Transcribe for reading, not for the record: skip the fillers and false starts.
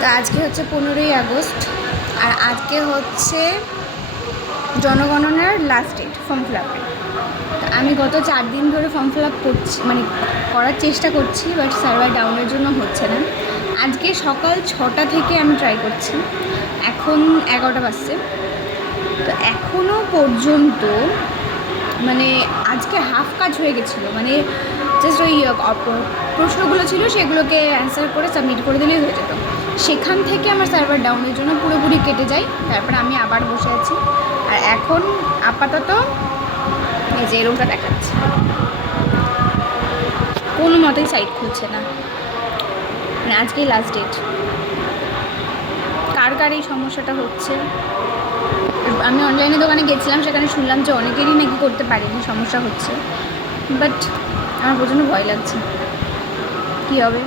তো আজকে হচ্ছে 15ই আগস্ট, আর আজকে হচ্ছে জনগণনার লাস্ট ডেট ফর্ম ফিল আপের। তো আমি গত 4 দিন ধরে ফর্ম ফিল আপ করছি, মানে করার চেষ্টা করছি, বাট সার্ভার ডাউনের জন্য হচ্ছে না। আজকে সকাল 6টা থেকে আমি ট্রাই করছি, এখন 11টা বাজছে। তো এখনও পর্যন্ত মানে আজকে হাফ কাজ হয়ে গেছিলো, মানে জাস্ট ওই প্রশ্নগুলো ছিল সেগুলোকে অ্যান্সার করে সাবমিট করে দিলেই হয়ে যেত। সেখান থেকে আমার সার্ভার ডাউনের জন্য পুরোপুরি কেটে যায়, তারপরে আমি আবার বসে আছি। আর এখন আপাতত এই যে এরকমটা দেখাচ্ছে, কোনো মতেই সাইট খুলছে না। মানে আজকেই লাস্ট ডেট। কার কার এই সমস্যাটা হচ্ছে? আমি অনলাইনে দোকানে গেছিলাম, সেখানে শুনলাম যে অনেকেরই নাকি করতে পারেনি, সমস্যা হচ্ছে। বাট আমার প্রচণ্ড ভয় লাগছে কী হবে।